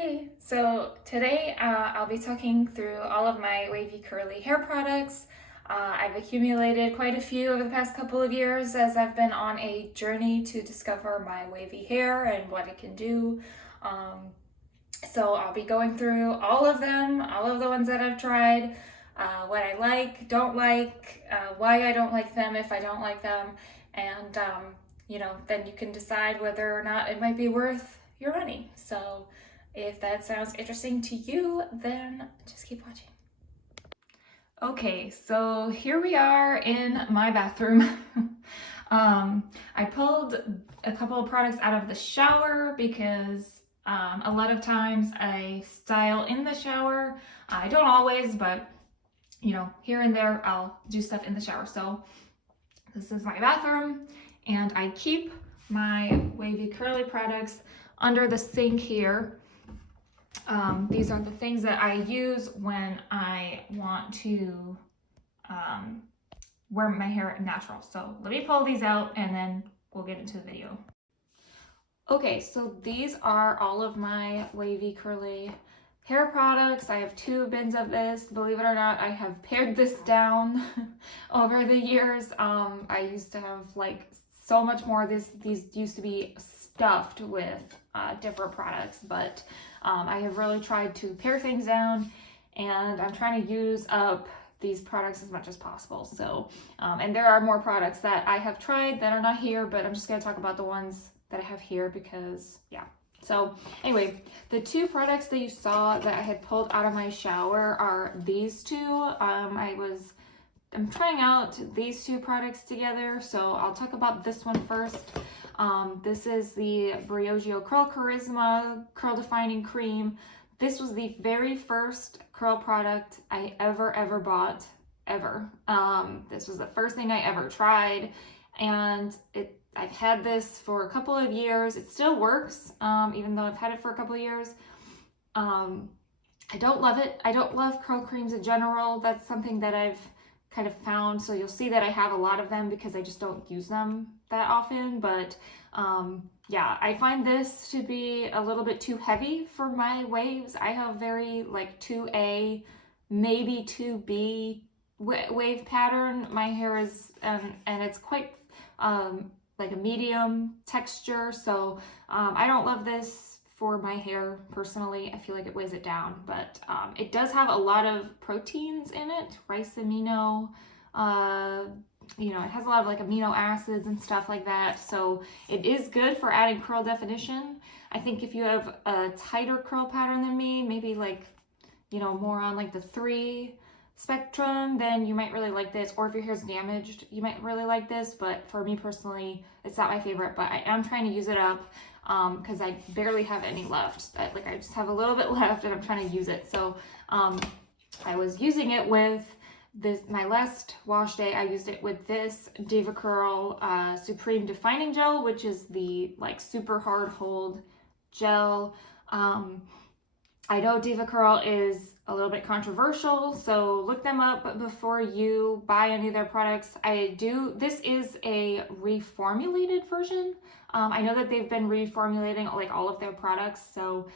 Hey, so today I'll be talking through all of my wavy curly hair products. I've accumulated quite a few over the past couple of years as I've been on a journey to discover my wavy hair and what it can do. Um, so I'll be going through all of them, all of the ones that I've tried, what I like, don't like, why I don't like them, if I don't like them, and then you can decide whether or not it might be worth your money. So if that sounds interesting to you, then just keep watching. Okay, so here we are in my bathroom. I pulled a couple of products out of the shower because a lot of times I style in the shower. I don't always, but here and there I'll do stuff in the shower. So this is my bathroom, and I keep my wavy curly products under the sink here. These are the things that I use when I want to wear my hair natural. So let me pull these out and then we'll get into the video. Okay, so these are all of my wavy curly hair products. I have 2 bins of this. Believe it or not, I have pared this down over the years. I used to have like so much more. These used to be stuffed with different products, but I have really tried to pare things down, and I'm trying to use up these products as much as possible. So, and there are more products that I have tried that are not here, but I'm just going to talk about the ones that I have here because, yeah. So anyway, the 2 products that you saw that I had pulled out of my shower are these 2. I'm trying out these 2 products together, so I'll talk about this one first. This is the Briogeo Curl Charisma Curl Defining Cream. This was the very first curl product I ever bought, ever. This was the first thing I ever tried, and I've had this for a couple of years. It still works, even though I've had it for a couple of years. I don't love it. I don't love curl creams in general. That's something that I've kind of found. So you'll see that I have a lot of them because I just don't use them that often. But yeah, I find this to be a little bit too heavy for my waves. I have very like 2A, maybe 2B wave pattern. My hair is, and it's quite like a medium texture. So I don't love this for my hair personally. I feel like it weighs it down, but it does have a lot of proteins in it, rice amino, it has a lot of like amino acids and stuff like that. So it is good for adding curl definition. I think if you have a tighter curl pattern than me, maybe like, more on like the 3 spectrum, then you might really like this. Or if your hair's damaged, you might really like this. But for me personally, it's not my favorite, but I am trying to use it up because I barely have any left. I just have a little bit left and I'm trying to use it. So I was using it with this, my last wash day, I used it with this DevaCurl Supreme Defining Gel, which is the like super hard hold gel. I know DevaCurl is a little bit controversial, so look them up before you buy any of their products. This is a reformulated version. I know that they've been reformulating like all of their products, so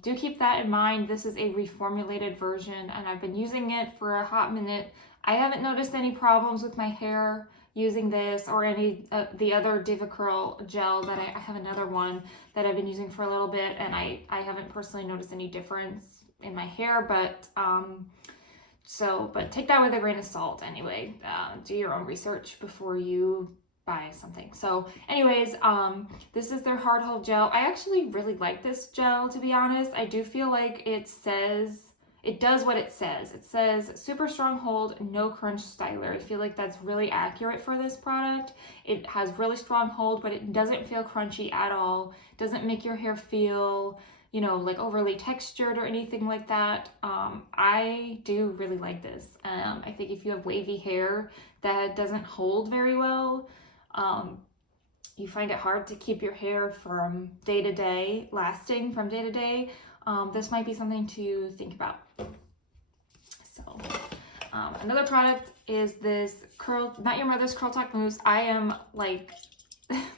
do keep that in mind. This is a reformulated version, and I've been using it for a hot minute. I haven't noticed any problems with my hair using this or any the other DevaCurl gel that I have another one that I've been using for a little bit, and I haven't personally noticed any difference in my hair, but take that with a grain of salt anyway. Do your own research before you buy something. So anyways, this is their hard hold gel. I actually really like this gel, to be honest. I do feel like it does what it says. It says super strong hold, no crunch styler. I feel like that's really accurate for this product. It has really strong hold, but it doesn't feel crunchy at all. It doesn't make your hair feel, like overly textured or anything like that. I do really like this. I think if you have wavy hair that doesn't hold very well, you find it hard to keep your hair from day to day, lasting from day to day, this might be something to think about. So another product is this Not Your Mother's Curl Talk Mousse. I am like,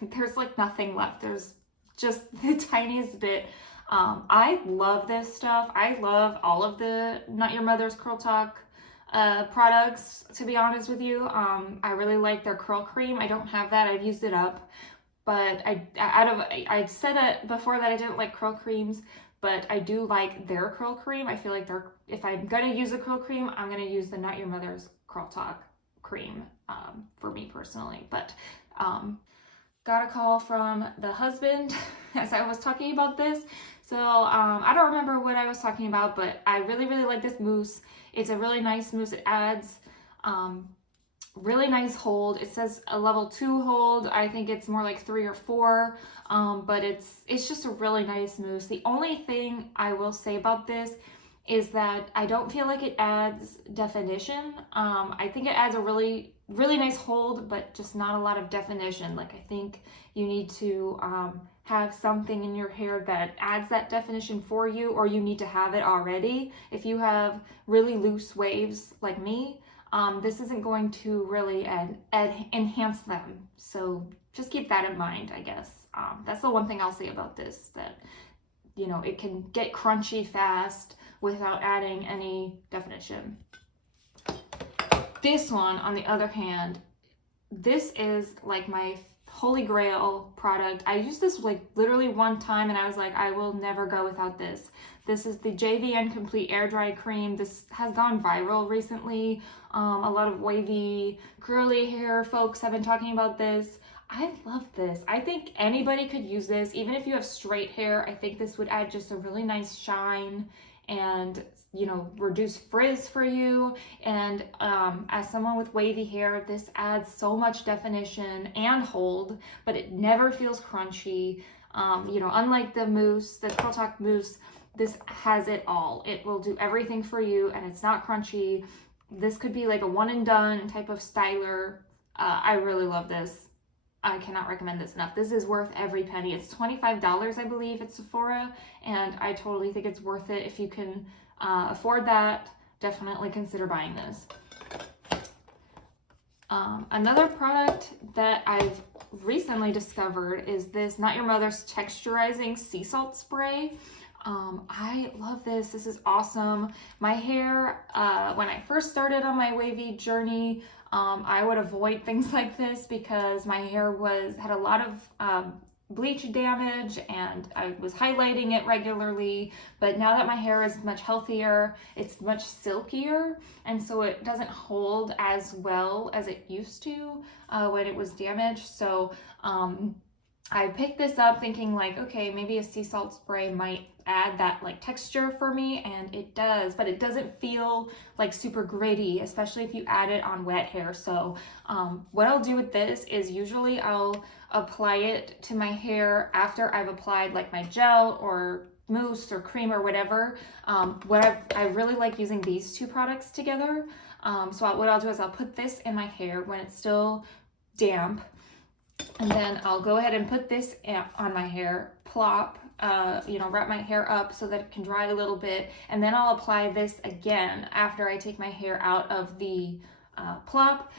there's like nothing left. There's just the tiniest bit. I love this stuff. I love all of the Not Your Mother's Curl Talk products, to be honest with you. I really like their curl cream. I don't have that. I've used it up, but I said it before that I didn't like curl creams, but I do like their curl cream. I feel like if I'm gonna use a curl cream, I'm gonna use the Not Your Mother's Curl Talk cream for me personally. But got a call from the husband as I was talking about this. So I don't remember what I was talking about, but I really, really like this mousse. It's a really nice mousse. It adds really nice hold. It says a level 2 hold. I think it's more like 3 or 4, but it's just a really nice mousse. The only thing I will say about this is that I don't feel like it adds definition. I think it adds a really nice hold, but just not a lot of definition. Like, I think you need to have something in your hair that adds that definition for you, or you need to have it already. If you have really loose waves like me, this isn't going to really enhance them. So just keep that in mind, I guess. That's the one thing I'll say about this, that, you know, it can get crunchy fast without adding any definition. This one, on the other hand, this is like my holy grail product. I used this like literally one time and I was like, I will never go without this. This is the JVN Complete Air Dry Cream. This has gone viral recently. A lot of wavy, curly hair folks have been talking about this. I love this. I think anybody could use this. Even if you have straight hair, I think this would add just a really nice shine and, you know, reduce frizz for you. And as someone with wavy hair, this adds so much definition and hold, but it never feels crunchy. You know, unlike the mousse, the Curl Talk mousse, this has it all. It will do everything for you, and it's not crunchy. This could be like a one and done type of styler. I really love this. I cannot recommend this enough. This is worth every penny. It's $25, I believe, at Sephora, and I totally think it's worth it. If you can afford that, definitely consider buying this. Another product that I've recently discovered is this Not Your Mother's Texturizing Sea Salt Spray. I love this. This is awesome. My hair, when I first started on my wavy journey, I would avoid things like this because my hair had a lot of bleach damage and I was highlighting it regularly. But now that my hair is much healthier, it's much silkier, and so it doesn't hold as well as it used to when it was damaged. So I picked this up thinking like, okay, maybe a sea salt spray might add that like texture for me, and it does, but it doesn't feel like super gritty, especially if you add it on wet hair. So what I'll do with this is usually I'll apply it to my hair after I've applied like my gel or mousse or cream or whatever. I really like using these two products together. What I'll do is I'll put this in my hair when it's still damp, and then I'll go ahead and put this on my hair, plop, you know, wrap my hair up so that it can dry a little bit. And then I'll apply this again after I take my hair out of the plop.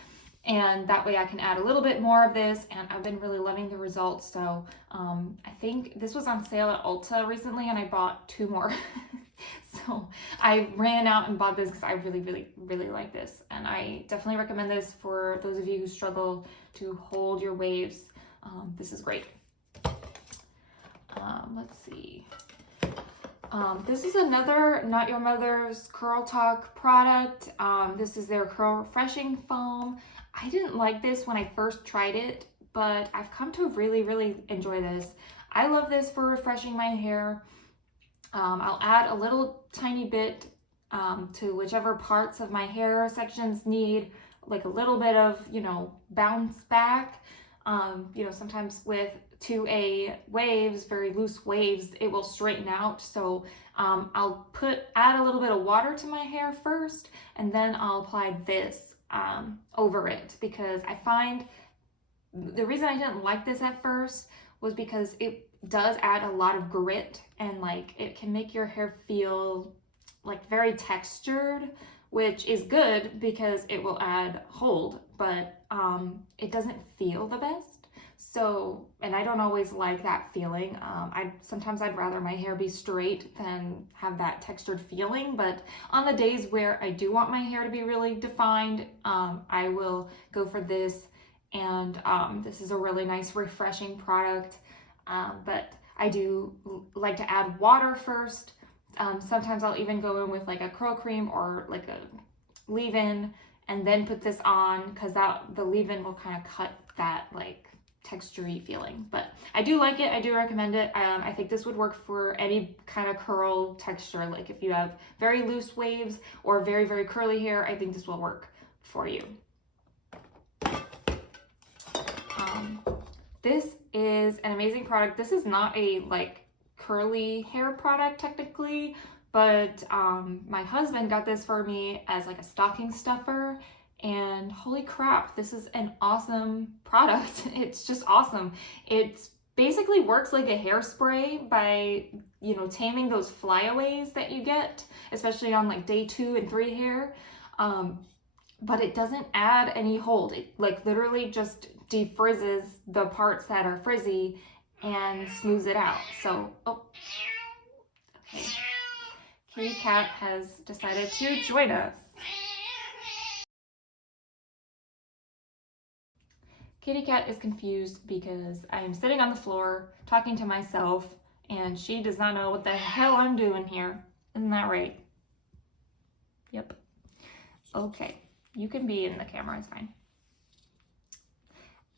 And that way I can add a little bit more of this. And I've been really loving the results. So I think this was on sale at Ulta recently and I bought 2 more. So I ran out and bought this because I really, really, really like this. And I definitely recommend this for those of you who struggle to hold your waves. This is great. Let's see. This is another Not Your Mother's Curl Talk product. This is their Curl Refreshing Foam. I didn't like this when I first tried it, but I've come to really, really enjoy this. I love this for refreshing my hair. I'll add a little tiny bit to whichever parts of my hair sections need like a little bit of, you know, bounce back. You know, sometimes with 2A waves, very loose waves, it will straighten out. So I'll add a little bit of water to my hair first, and then I'll apply this over it, because I find the reason I didn't like this at first was because it does add a lot of grit, and like it can make your hair feel like very textured, which is good because it will add hold, but it doesn't feel the best. So, and I don't always like that feeling. Sometimes I'd rather my hair be straight than have that textured feeling, but on the days where I do want my hair to be really defined, I will go for this. And this is a really nice, refreshing product. But I do like to add water first. Sometimes I'll even go in with like a curl cream or like a leave-in and then put this on, because the leave-in will kind of cut that like textury feeling. But I do like it. I do recommend it. I think this would work for any kind of curl texture. Like if you have very loose waves or very, very curly hair, I think this will work for you. This is an amazing product. This is not a like curly hair product technically, but my husband got this for me as like a stocking stuffer, and holy crap, this is an awesome product. It's just awesome. It basically works like a hairspray by, you know, taming those flyaways that you get, especially on like day 2 and 3 hair. But it doesn't add any hold. It like literally just de-frizzes the parts that are frizzy and smooths it out. So, oh, okay. Kitty Cat has decided to join us. Kitty Cat is confused because I am sitting on the floor talking to myself and she does not know what the hell I'm doing here. Isn't that right? Yep. Okay, you can be in the camera, it's fine.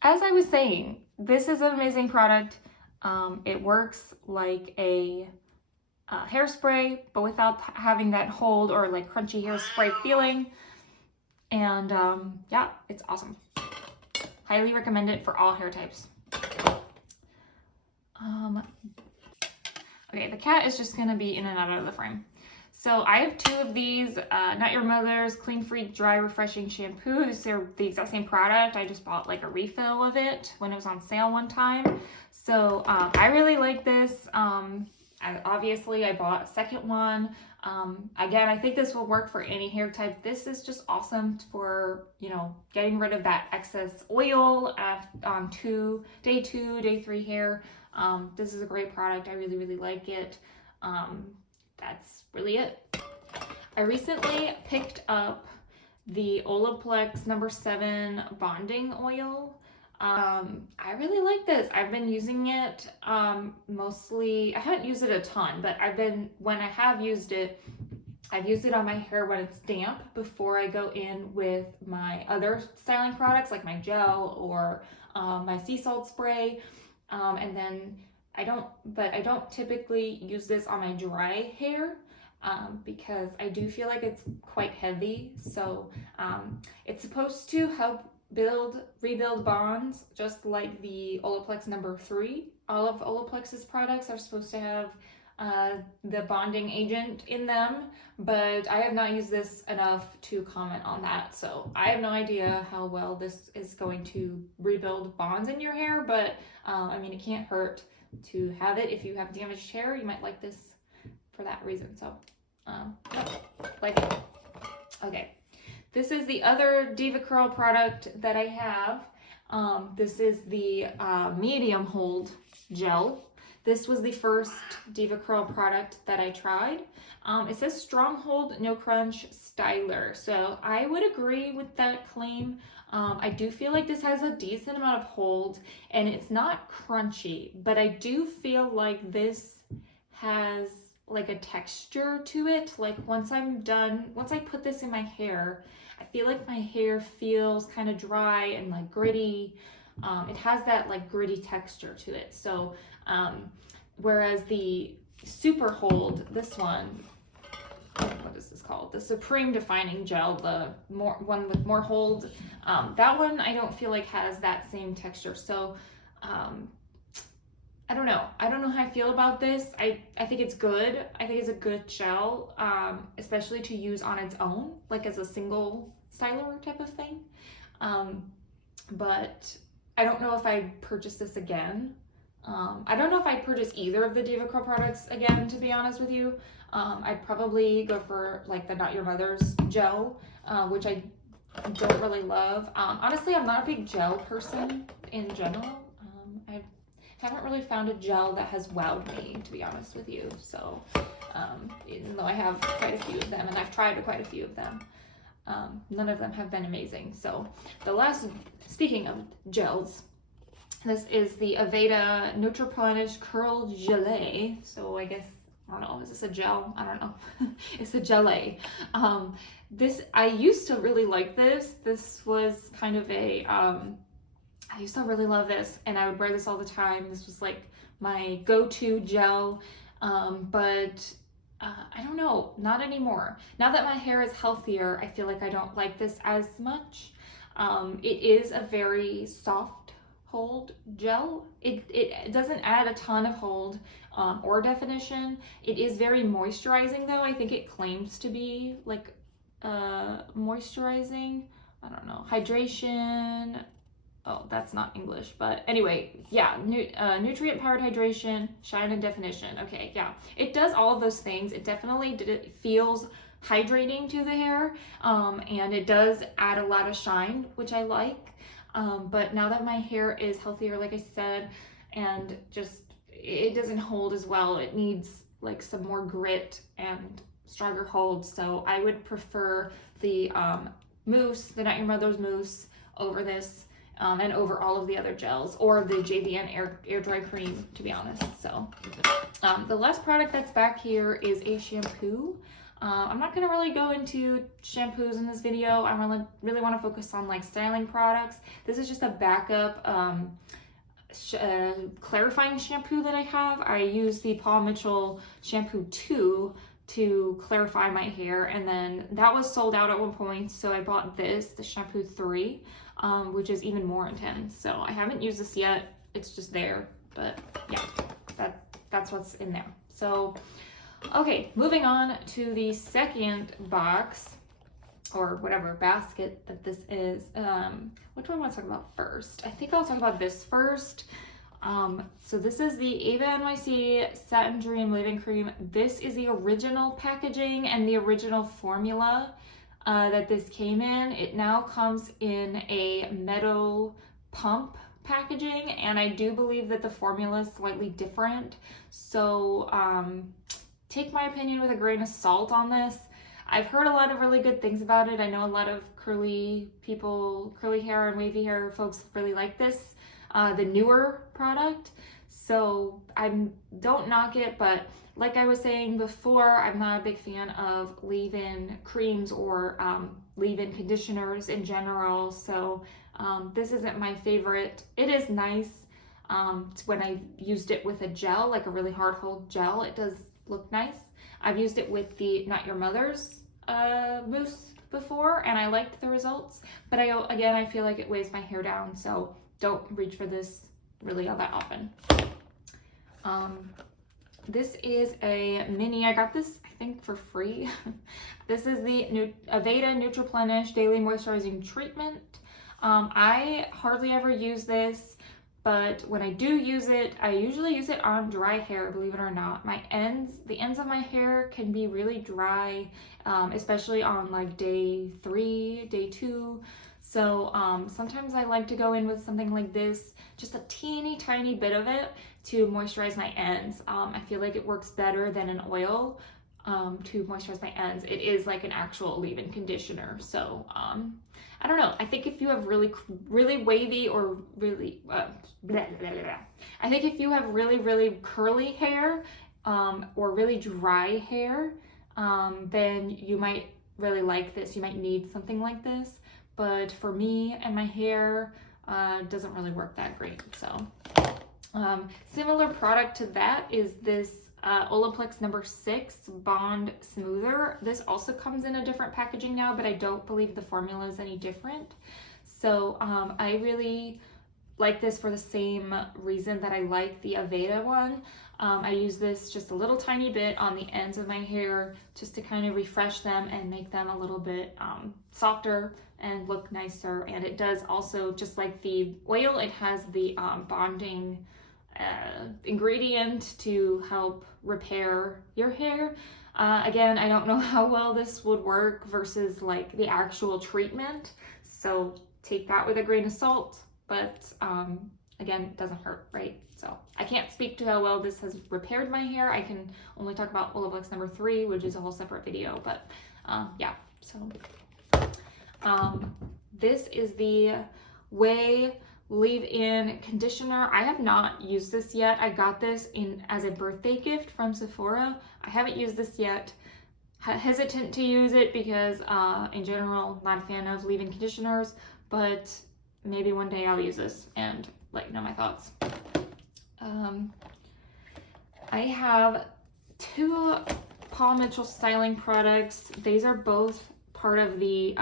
As I was saying, this is an amazing product. It works like a hairspray, but without having that hold or like crunchy hairspray feeling. And yeah, it's awesome. Highly recommend it for all hair types. Okay, the cat is just gonna be in and out of the frame. So I have 2 of these, Not Your Mother's Clean Free Dry Refreshing Shampoo. They're the exact same product. I just bought like a refill of it when it was on sale one time. So I really like this. Obviously I bought a second one. Again, I think this will work for any hair type. This is just awesome for, you know, getting rid of that excess oil on day 2, day 3 hair. This is a great product. I really, really like it. That's really it. I recently picked up the Olaplex No7 Bonding Oil. I really like this. I've been using it mostly. I haven't used it a ton, but when I have used it, I've used it on my hair when it's damp before I go in with my other styling products like my gel or my sea salt spray. And then I don't typically use this on my dry hair because I do feel like it's quite heavy. So it's supposed to help rebuild bonds, just like the Olaplex number 3. All of Olaplex's products are supposed to have the bonding agent in them, but I have not used this enough to comment on that. So I have no idea how well this is going to rebuild bonds in your hair, but I mean, it can't hurt to have it. If you have damaged hair, you might like this for that reason. So like it. Okay, this is the other DevaCurl product that I have. This is the medium hold gel. This was the first DevaCurl product that I tried. It says stronghold, no crunch styler. So I would agree with that claim. I do feel like this has a decent amount of hold and it's not crunchy, but I do feel like this has like a texture to it. Like once I put this in my hair, I feel like my hair feels kind of dry and like gritty. It has that like gritty texture to it. So whereas the Super Hold, this one, what is this called? The Supreme Defining Gel, the one with more hold. That one I don't feel like has that same texture. So I don't know. I don't know how I feel about this. I think it's good. I think it's a good gel, especially to use on its own, like as a single styler type of thing. But I don't know if I'd purchase this again. I don't know if I'd purchase either of the DevaCurl products again, to be honest with you. I'd probably go for like the Not Your Mother's gel, which I don't really love. Honestly, I'm not a big gel person in general. haven't really found a gel that has wowed me, to be honest with you. So, even though I have quite a few of them, and I've tried quite a few of them, none of them have been amazing. So speaking of gels, this is the Aveda NutriPlenish Curl Gelee. So I guess, I don't know, is this a gel? I don't know. It's a Gelee. I used to really like this. This was kind of a, I used to really love this, and I would wear this all the time. This was like my go-to gel, but I don't know, not anymore. Now that my hair is healthier, I feel like I don't like this as much. It is a very soft hold gel. It doesn't add a ton of hold or definition. It is very moisturizing though. I think it claims to be like moisturizing. I don't know, hydration. Oh, that's not English, but anyway, yeah, nutrient powered hydration, shine and definition. Okay, yeah, it does all of those things. It definitely feels hydrating to the hair, and it does add a lot of shine, which I like. But now that my hair is healthier, like I said, and just it doesn't hold as well, it needs like some more grit and stronger hold. So I would prefer the Mousse, the Not Your Mother's Mousse, over this. And over all of the other gels, or the JVN Air Dry Cream, to be honest. So the last product that's back here is a shampoo. I'm not gonna really go into shampoos in this video. I really want to focus on like styling products. This is just a backup clarifying shampoo that I have. I use the Paul Mitchell Shampoo 2 to clarify my hair, and then that was sold out at one point, so I bought this, the Shampoo 3. Which is even more intense. So I haven't used this yet. It's just there, but yeah, that's what's in there. So, okay, moving on to the second box, or whatever basket that this is. What do I want to talk about first? I think I'll talk about this first. So this is the Aveda NYC Satin Dream Leave-In Cream. This is the original packaging and the original formula that this came in. It now comes in a metal pump packaging, and I do believe that the formula is slightly different. So take my opinion with a grain of salt on this. I've heard a lot of really good things about it. I know a lot of curly hair and wavy hair folks really like this, the newer product. So I don't knock it, but like I was saying before, I'm not a big fan of leave-in creams or leave-in conditioners in general. So this isn't my favorite. It is nice when I used it with a gel, like a really hard hold gel. It does look nice. I've used it with the Not Your Mother's mousse before, and I liked the results. But again, I feel like it weighs my hair down, so don't reach for this really all that often. This is a mini. I got this, I think, for free. This is the Aveda NutriPlenish Daily Moisturizing Treatment. I hardly ever use this, but when I do use it, I usually use it on dry hair, believe it or not. The ends of my hair can be really dry, especially on like day 3, day 2. So sometimes I like to go in with something like this, just a teeny tiny bit of it to moisturize my ends. I feel like it works better than an oil to moisturize my ends. It is like an actual leave-in conditioner. So I don't know. I think if you have really wavy or really, I think if you have really curly hair or really dry hair, then you might really like this. You might need something like this. But for me and my hair, doesn't really work that great. So similar product to that is this Olaplex No. 6 Bond Smoother. This also comes in a different packaging now, but I don't believe the formula is any different. So I really like this for the same reason that I like the Aveda one. I use this just a little tiny bit on the ends of my hair just to kind of refresh them and make them a little bit softer and look nicer. And it does also, just like the oil, it has the bonding ingredient to help repair your hair. Again, I don't know how well this would work versus like the actual treatment, so take that with a grain of salt. But again, it doesn't hurt, right? So I can't speak to how well this has repaired my hair. I can only talk about Olaplex number 3, which is a whole separate video, but yeah, so this is the Way Leave-In Conditioner. I have not used this yet. I got this as a birthday gift from Sephora. I haven't used this yet. Hesitant to use it because in general, not a fan of leave-in conditioners, but maybe one day I'll use this and let you know my thoughts. I have 2 Paul Mitchell styling products. These are both part of the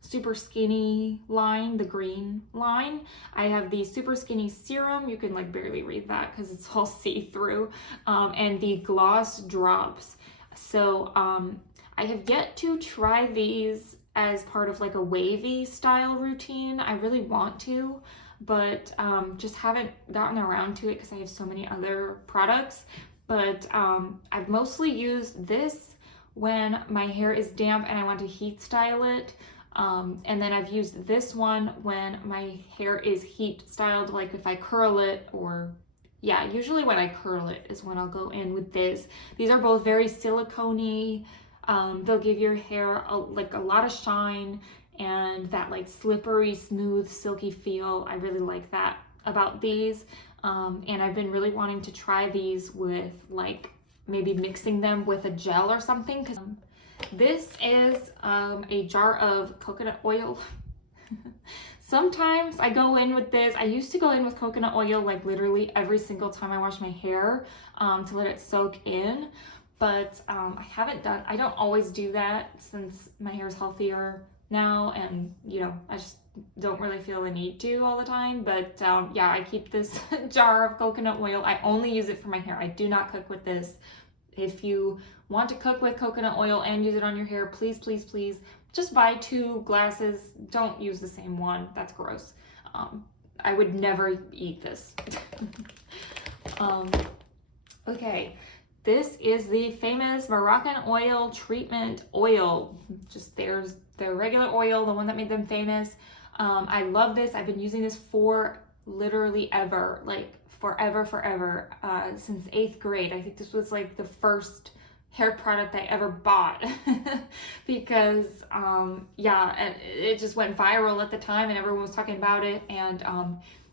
Super Skinny line, the green line. I have the Super Skinny Serum. You can like barely read that because it's all see-through. And the Gloss Drops. So I have yet to try these as part of like a wavy style routine. I really want to, but just haven't gotten around to it because I have so many other products. But I've mostly used this when my hair is damp and I want to heat style it. And then I've used this one when my hair is heat styled, like if I curl it, or yeah, usually when I curl it is when I'll go in with this. These are both very silicone-y. They'll give your hair a lot of shine and that like slippery, smooth, silky feel. I really like that about these. And I've been really wanting to try these with like maybe mixing them with a gel or something. Cause this is a jar of coconut oil. Sometimes I go in with this. I used to go in with coconut oil like literally every single time I wash my hair to let it soak in. But I don't always do that since my hair is healthier now, and you know, I just don't really feel the need to all the time. But yeah, I keep this jar of coconut oil. I only use it for my hair. I do not cook with this. If you want to cook with coconut oil and use it on your hair, please, please, please, just buy 2 glasses. Don't use the same one. That's gross. I would never eat this. Okay. This is the famous Moroccanoil Treatment Oil. Just there's their regular oil, the one that made them famous. I love this. I've been using this for literally ever, like forever, since 8th grade. I think this was like the first hair product I ever bought because yeah, it just went viral at the time and everyone was talking about it, and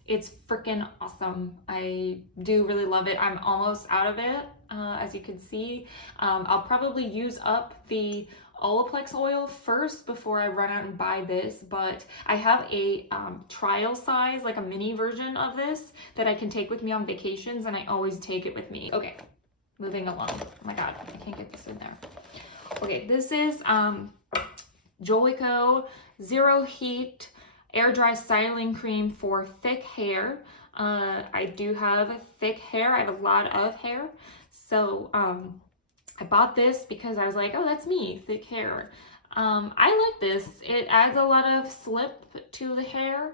it's freaking awesome. I do really love it. I'm almost out of it. As you can see, I'll probably use up the Olaplex oil first before I run out and buy this, but I have a trial size, like a mini version of this that I can take with me on vacations, and I always take it with me. Okay, moving along. Oh my god, I can't get this in there. Okay, this is Joico Zero Heat Air Dry Styling Cream for thick hair. I do have thick hair. I have a lot of hair. So I bought this because I was like, oh, that's me, thick hair. I like this. It adds a lot of slip to the hair,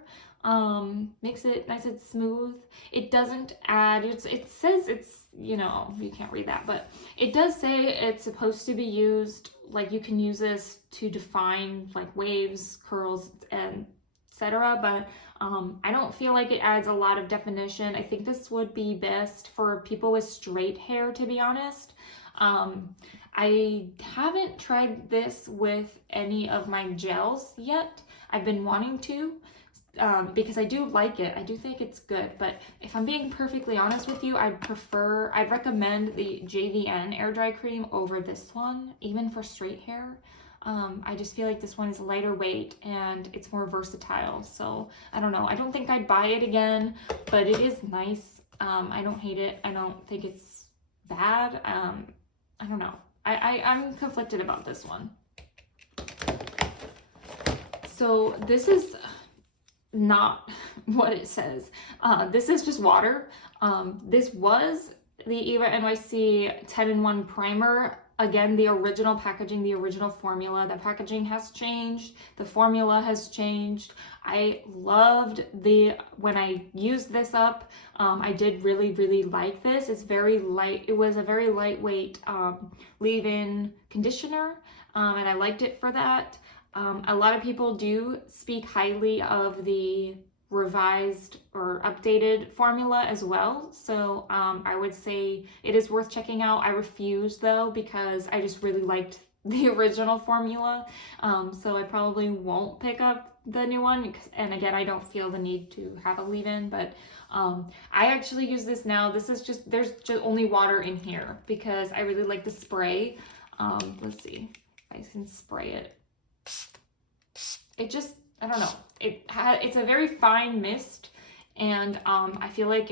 makes it nice and smooth. It doesn't add, it says it's, you know, you can't read that, but it does say it's supposed to be used, like you can use this to define like waves, curls, and etc. But I don't feel like it adds a lot of definition. I think this would be best for people with straight hair, to be honest. I haven't tried this with any of my gels yet. I've been wanting to because I do like it. I do think it's good, but if I'm being perfectly honest with you, I'd recommend the JVN Air Dry Cream over this one, even for straight hair. I just feel like this one is lighter weight and it's more versatile. So I don't know. I don't think I'd buy it again, but it is nice. I don't hate it. I don't think it's bad. I don't know. I'm conflicted about this one. So this is not what it says. This is just water. This was the Eva NYC 10-in-1 primer. Again, the original packaging, the original formula. The packaging has changed. The formula has changed. I loved when I used this up, I did really, really like this. It's very light. It was a very lightweight leave-in conditioner, and I liked it for that. A lot of people do speak highly of the revised or updated formula as well. So I would say it is worth checking out. I refused though because I just really liked the original formula. So I probably won't pick up the new one. And again, I don't feel the need to have a leave-in, but I actually use this now. This is just, there's just only water in here because I really like the spray. Let's see if I can spray it. It just, I don't know. It's a very fine mist, and I feel like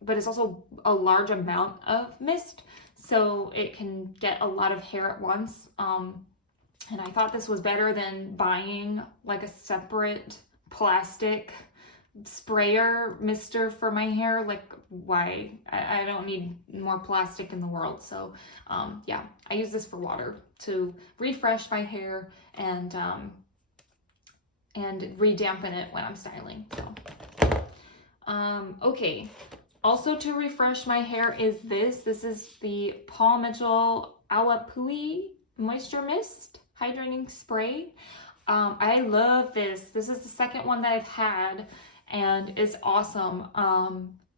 but it's also a large amount of mist, so it can get a lot of hair at once. And I thought this was better than buying like a separate plastic sprayer mister for my hair. Like, why? I don't need more plastic in the world. So yeah, I use this for water to refresh my hair and re-dampen it when I'm styling. So okay, also to refresh my hair is this is the Paul Mitchell Awapui Moisture Mist Hydrating Spray. I love this. This is the second one that I've had, and it's awesome.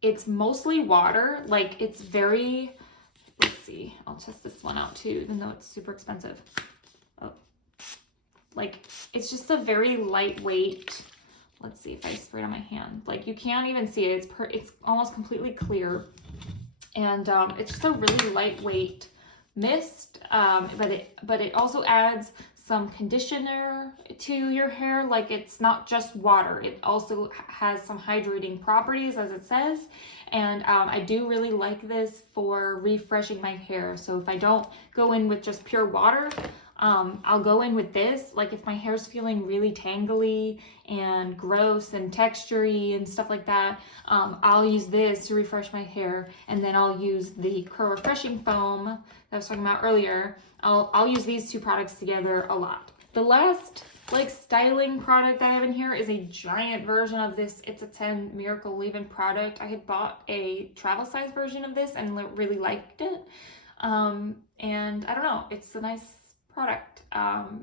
It's mostly water. Like, it's very, let's see, I'll test this one out too, even though it's super expensive. Oh, like, it's just a very lightweight, let's see if I spray it on my hand. Like, you can't even see it. It's almost completely clear. And it's just a really lightweight mist, but it also adds some conditioner to your hair. Like, it's not just water, it also has some hydrating properties, as it says. And I do really like this for refreshing my hair. So if I don't go in with just pure water, I'll go in with this. Like, if my hair's feeling really tangly and gross and textury and stuff like that, I'll use this to refresh my hair, and then I'll use the Curl Refreshing Foam that I was talking about earlier. I'll use these two products together a lot. The last like styling product that I have in here is a giant version of this It's a 10 Miracle Leave-In product. I had bought a travel size version of this and really liked it. And I don't know, it's a nice product.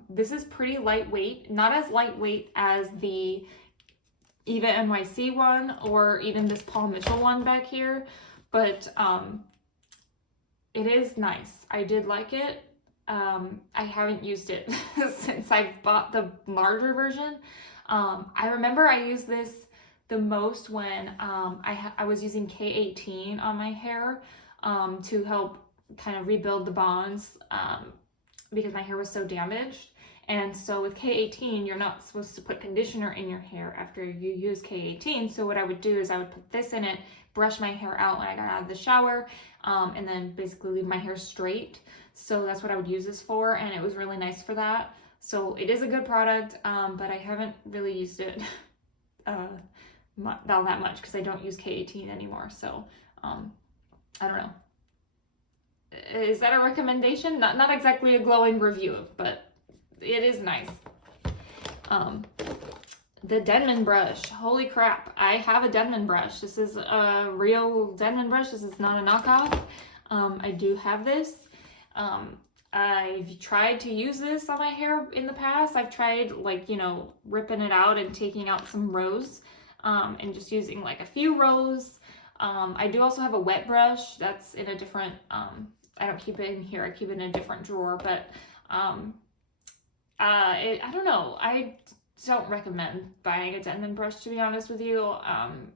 This is pretty lightweight, not as lightweight as the Eva NYC one or even this Paul Mitchell one back here, but it is nice. I did like it. I haven't used it since I bought the larger version. I remember I used this the most when I was using K18 on my hair to help kind of rebuild the bonds because my hair was so damaged. And so with K18, you're not supposed to put conditioner in your hair after you use K18. So what I would do is I would put this in it, brush my hair out when I got out of the shower, and then basically leave my hair straight. So that's what I would use this for, and it was really nice for that. So it is a good product, but I haven't really used it not that much because I don't use K18 anymore. So I don't know. Is that a recommendation? Not exactly a glowing review, but it is nice. The Denman brush. Holy crap. I have a Denman brush. This is a real Denman brush. This is not a knockoff. I do have this. I've tried to use this on my hair in the past. I've tried, like, you know, ripping it out and taking out some rows and just using like a few rows. I do also have a wet brush that's in a different, I don't keep it in here. I keep it in a different drawer, but I don't know. I don't recommend buying a Denman brush, to be honest with you.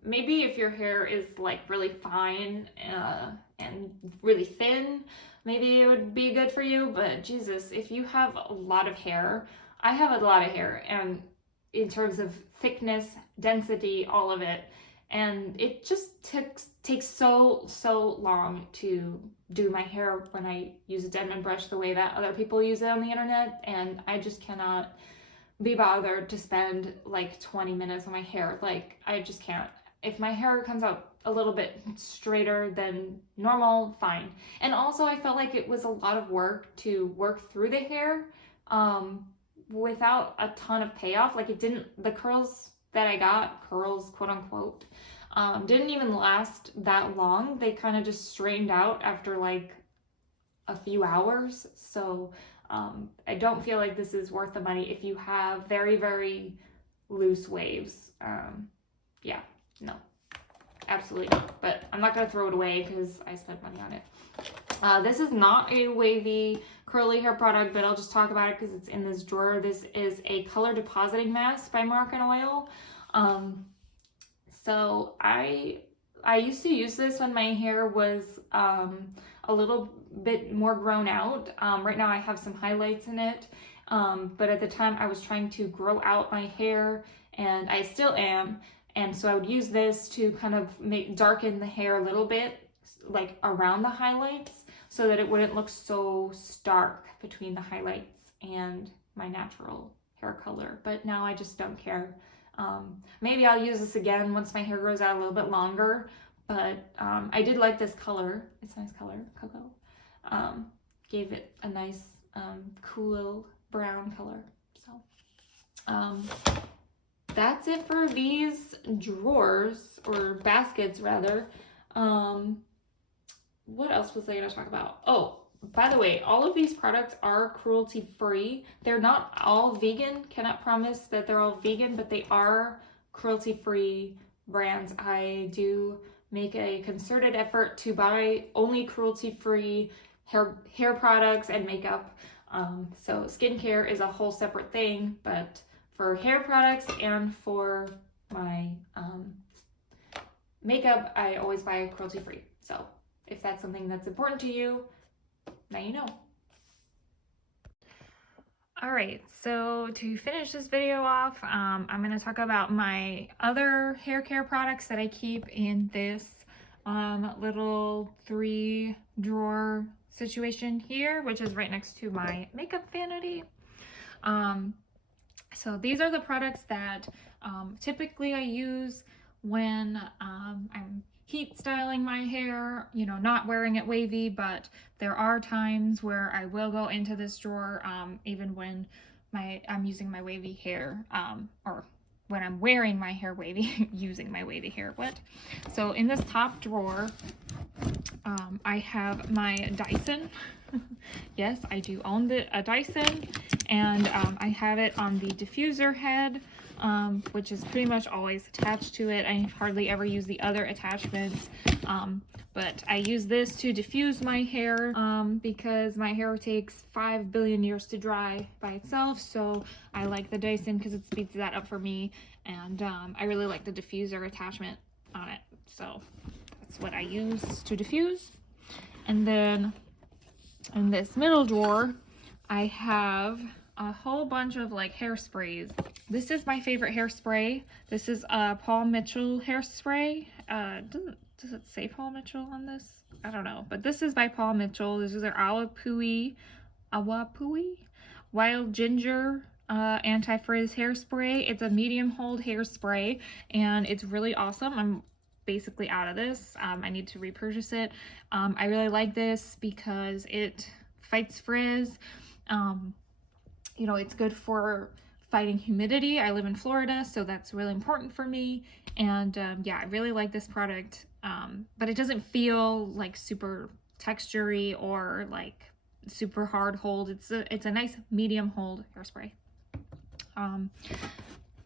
Maybe if your hair is like really fine and really thin, maybe it would be good for you. But Jesus, if you have a lot of hair, I have a lot of hair, and in terms of thickness, density, all of it, and it just takes so long to do my hair when I use a Denman brush the way that other people use it on the internet, and I just cannot be bothered to spend like 20 minutes on my hair. Like, I just can't. If my hair comes out a little bit straighter than normal, fine. And also I felt like it was a lot of work to work through the hair without a ton of payoff. Like, it didn't, the curls that I got, curls quote unquote, didn't even last that long. They kind of just straightened out after like a few hours. So I don't feel like this is worth the money if you have very, very loose waves. yeah, no, absolutely. But I'm not gonna throw it away because I spent money on it. This is not a wavy curly hair product, but I'll just talk about it because it's in this drawer. This is a color depositing mask by Moroccanoil. So I used to use this when my hair was a little bit more grown out. Right now I have some highlights in it, but at the time I was trying to grow out my hair, and I still am. And so I would use this to kind of darken the hair a little bit, like around the highlights, so that it wouldn't look so stark between the highlights and my natural hair color. But now I just don't care. Maybe I'll use this again once my hair grows out a little bit longer, but I did like this color. It's a nice color, cocoa. Gave it a nice cool brown color. So that's it for these drawers, or baskets rather. What else was I going to talk about? Oh, by the way, all of these products are cruelty free. They're not all vegan. Cannot promise that they're all vegan, but they are cruelty free brands. I do make a concerted effort to buy only cruelty free hair products and makeup. So skincare is a whole separate thing, but for hair products and for my makeup, I always buy cruelty free. So if that's something that's important to you, now you know. All right, so to finish this video off, I'm going to talk about my other hair care products that I keep in this little 3-drawer situation here, which is right next to my makeup vanity. So these are the products that typically I use when I'm heat styling my hair, you know, not wearing it wavy, but there are times where I will go into this drawer, even when I'm using my wavy hair, or when I'm wearing my hair wavy, using my wavy hair. So in this top drawer, I have my Dyson. Yes, I do own a Dyson, and I have it on the diffuser head, which is pretty much always attached to it. I hardly ever use the other attachments, but I use this to diffuse my hair because my hair takes 5 billion years to dry by itself, so I like the Dyson because it speeds that up for me, and I really like the diffuser attachment on it, so that's what I use to diffuse. And then in this middle drawer, I have a whole bunch of like hairsprays. This is my favorite hairspray. This is a Paul Mitchell hairspray. Does it say Paul Mitchell on this? I don't know, but this is by Paul Mitchell. This is their Awapui Wild Ginger Anti-Frizz hairspray. It's a medium hold hairspray, and it's really awesome. I'm basically out of this. I need to repurchase it. I really like this because it fights frizz. You know, it's good for fighting humidity. I live in Florida, so that's really important for me. And yeah, I really like this product, but it doesn't feel like super textury or like super hard hold. It's a nice medium hold hairspray.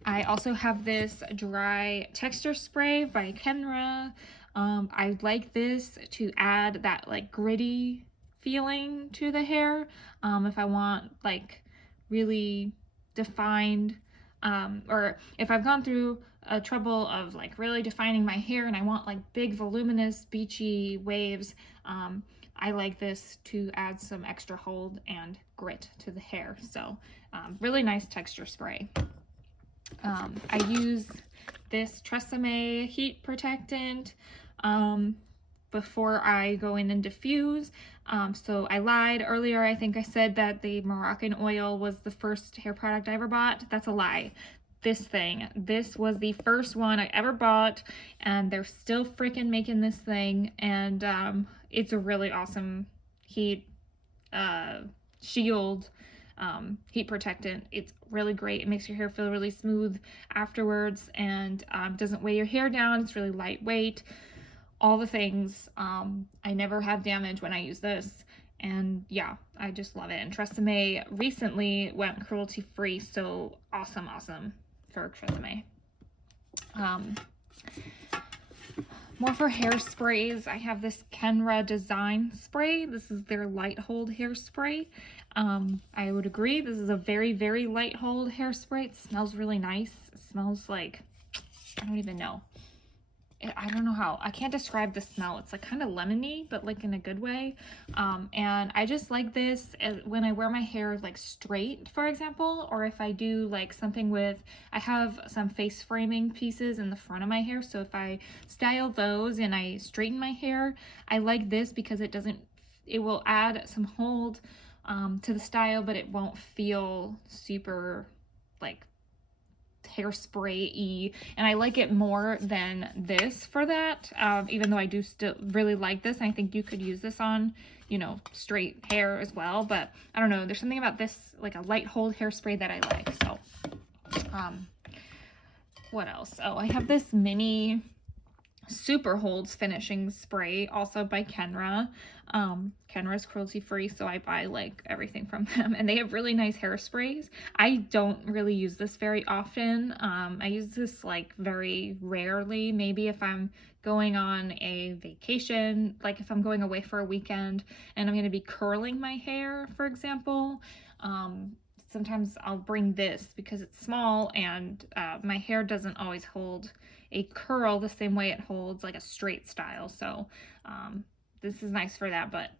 I also have this dry texture spray by Kenra. I like this to add that like gritty feeling to the hair. If I want like really defined, or if I've gone through a trouble of like really defining my hair and I want like big voluminous beachy waves, I like this to add some extra hold and grit to the hair. So really nice texture spray. I use this Tresemme heat protectant before I go in and diffuse. So I lied earlier. I think I said that the Moroccanoil was the first hair product I ever bought. That's a lie. This was the first one I ever bought, and they're still freaking making this thing, and it's a really awesome heat shield heat protectant. It's really great. It makes your hair feel really smooth afterwards, and doesn't weigh your hair down. It's really lightweight. All the things. I never have damage when I use this, and yeah, I just love it. And Tresemme recently went cruelty free, so awesome for Tresemme. More for hairsprays, I have this Kenra Design spray. This is their light hold hairspray. I would agree, this is a very, very light hold hairspray. It smells really nice. It smells like, I don't even know. I don't know how. I can't describe the smell. It's like kind of lemony, but like in a good way. And I just like this when I wear my hair like straight, for example, or if I do like something with, I have some face framing pieces in the front of my hair. So if I style those and I straighten my hair, I like this because it doesn't, it will add some hold to the style, but it won't feel super like hairspray-y, and I like it more than this for that, even though I do still really like this. I think you could use this on, you know, straight hair as well, but I don't know, there's something about this, like a light hold hairspray, that I like. So what else? Oh, I have this mini Super Holds finishing spray, also by Kenra. Kenra is cruelty free, so I buy like everything from them, and they have really nice hairsprays. I don't really use this very often. I use this like very rarely, maybe if I'm going on a vacation, like if I'm going away for a weekend and I'm going to be curling my hair, for example. Sometimes I'll bring this because it's small, and my hair doesn't always hold a curl the same way it holds like a straight style. So this is nice for that. But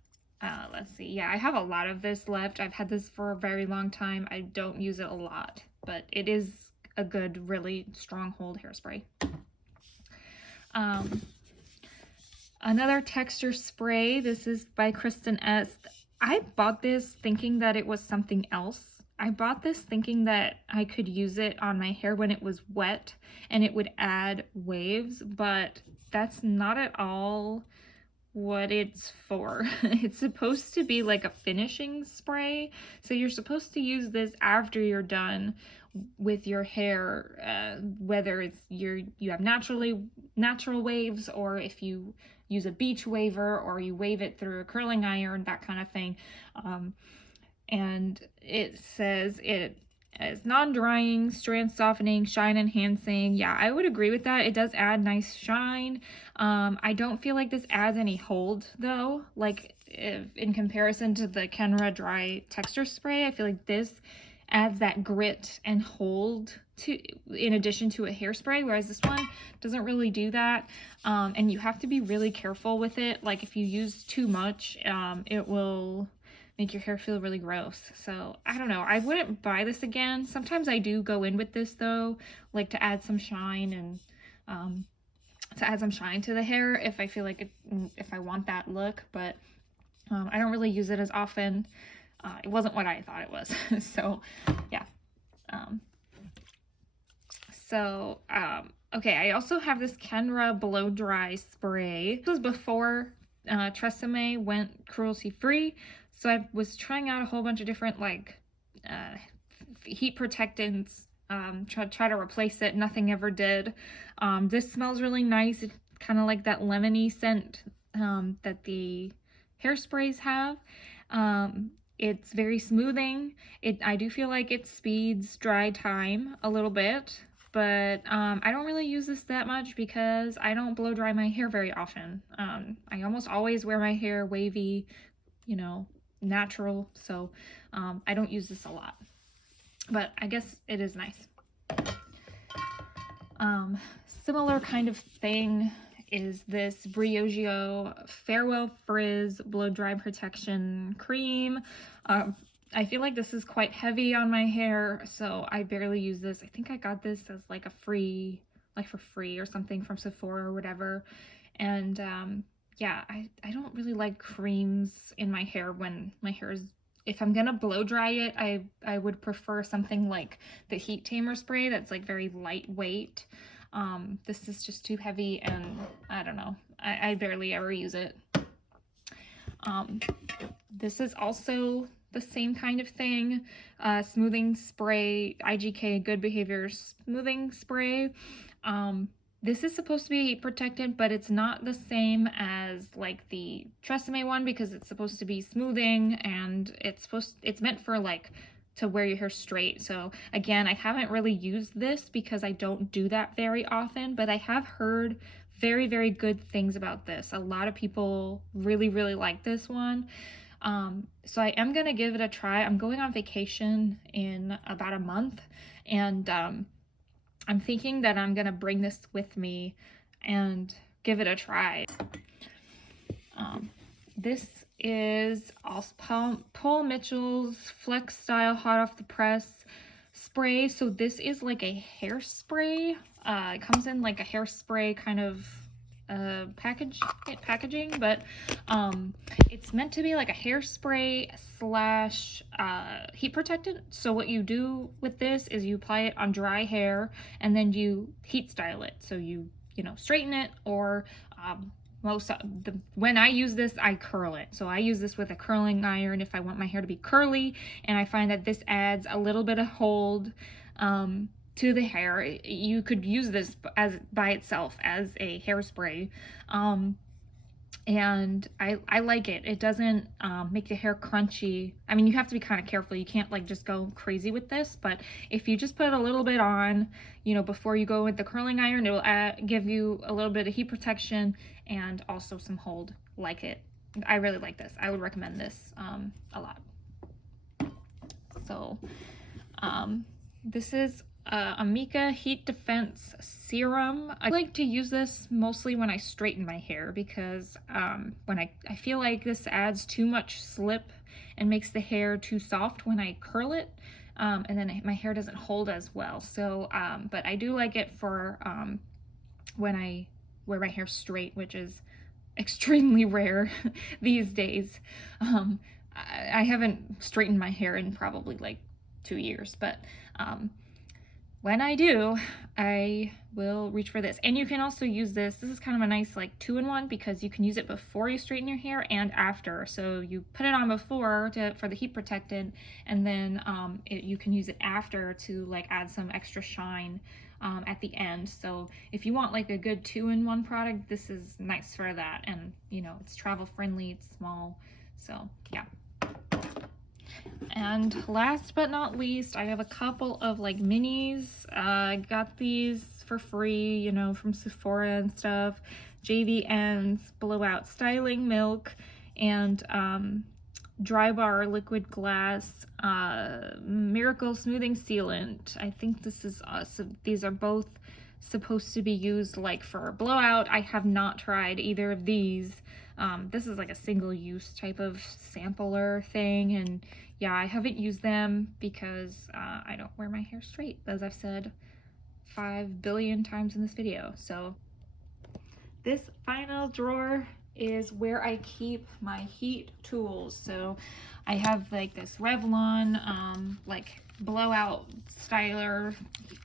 let's see. Yeah, I have a lot of this left. I've had this for a very long time. I don't use it a lot, but it is a good, really strong hold hairspray. Another texture spray. This is by Kristen S. I bought this thinking that it was something else. I bought this thinking that I could use it on my hair when it was wet and it would add waves, but that's not at all what it's for. It's supposed to be like a finishing spray, so you're supposed to use this after you're done with your hair, whether it's you have natural waves, or if you use a beach waver, or you wave it through a curling iron, that kind of thing. And it says it is non-drying, strand softening, shine enhancing. Yeah, I would agree with that. It does add nice shine. I don't feel like this adds any hold though. Like in comparison to the Kenra Dry Texture Spray, I feel like this adds that grit and hold in addition to a hairspray, whereas this one doesn't really do that. And you have to be really careful with it. Like if you use too much, it will make your hair feel really gross. So I don't know, I wouldn't buy this again. Sometimes I do go in with this though, like to add some shine and to the hair if I feel like it, if I want that look, but I don't really use it as often. It wasn't what I thought it was. So yeah. Okay, I also have this Kenra Blow Dry Spray. This was before Tresemme went cruelty free. So I was trying out a whole bunch of different like heat protectants, try to replace it. Nothing ever did. This smells really nice. It's kind of like that lemony scent that the hairsprays have. It's very smoothing. I do feel like it speeds dry time a little bit, but I don't really use this that much because I don't blow dry my hair very often. I almost always wear my hair wavy, you know, natural, so I don't use this a lot, but I guess it is nice. Similar kind of thing is this Briogeo Farewell Frizz Blow Dry Protection Cream. I feel like this is quite heavy on my hair, so I barely use this. I think I got this as like a free, like for free or something from Sephora or whatever. And yeah, I don't really like creams in my hair when my hair is, if I'm gonna blow dry it, I would prefer something like the Heat Tamer spray that's like very lightweight. This is just too heavy, and I don't know, I barely ever use it. This is also the same kind of thing, smoothing spray, IGK Good Behavior smoothing spray. This is supposed to be heat protectant, but it's not the same as like the Tresemme one because it's supposed to be smoothing, and it's meant for like to wear your hair straight. So again, I haven't really used this because I don't do that very often, but I have heard very, very good things about this. A lot of people really, really like this one. So I am gonna give it a try. I'm going on vacation in about a month, and I'm thinking that I'm gonna bring this with me and give it a try. This is also Paul Mitchell's Flex Style Hot Off the Press spray. So this is like a hairspray. It comes in like a hairspray kind of packaging, but it's meant to be like a hairspray slash heat protectant. So what you do with this is you apply it on dry hair and then you heat style it. So you know, straighten it, or when I use this, I curl it. So I use this with a curling iron if I want my hair to be curly, and I find that this adds a little bit of hold to the hair. You could use this as by itself as a hairspray, and I like it. It doesn't make the hair crunchy. I mean, you have to be kind of careful. You can't like just go crazy with this, but if you just put a little bit on, you know, before you go with the curling iron, it will give you a little bit of heat protection and also some hold. Like it. I really like this. I would recommend this a lot. So this is Amika Heat Defense Serum. I like to use this mostly when I straighten my hair because when I feel like this adds too much slip and makes the hair too soft when I curl it, and then my hair doesn't hold as well. So but I do like it for when I wear my hair straight, which is extremely rare these days. I haven't straightened my hair in probably like 2 years, but when I do, I will reach for this. And you can also use this. This is kind of a nice like 2-in-1 because you can use it before you straighten your hair and after. So you put it on before for the heat protectant, and then you can use it after to like add some extra shine at the end. So if you want like a good 2-in-1 product, this is nice for that. And you know, it's travel friendly, it's small. So yeah. And last but not least, I have a couple of like minis. I got these for free, you know, from Sephora and stuff. JVN's Blowout Styling Milk and Dry Bar Liquid Glass Miracle Smoothing Sealant. I think this is these are both supposed to be used like for blowout. I have not tried either of these. This is like a single-use type of sampler thing, and yeah, I haven't used them because I don't wear my hair straight, as I've said 5 billion times in this video. So this final drawer is where I keep my heat tools. So I have like this Revlon like blowout styler.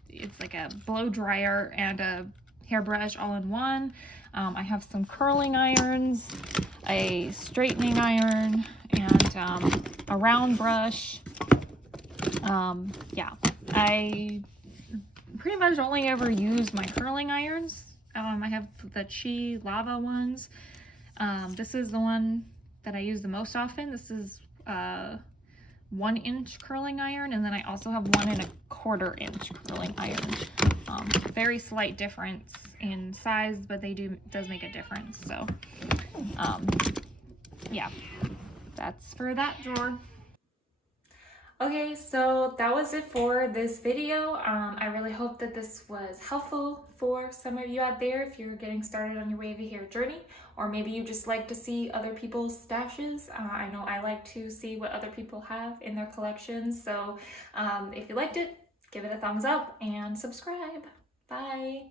It's like a blow dryer and a hairbrush all in one. I have some curling irons, a straightening iron, and a round brush. Yeah, I pretty much only ever use my curling irons. I have the Chi Lava ones. This is the one that I use the most often. This is 1-inch curling iron, and then I also have 1¼ inch curling iron. Very slight difference in size, but does make a difference. So yeah, that's for that drawer. Okay, so that was it for this video. I really hope that this was helpful for some of you out there if you're getting started on your wavy hair journey, or maybe you just like to see other people's stashes. I know I like to see what other people have in their collections. So if you liked it, give it a thumbs up and subscribe. Bye.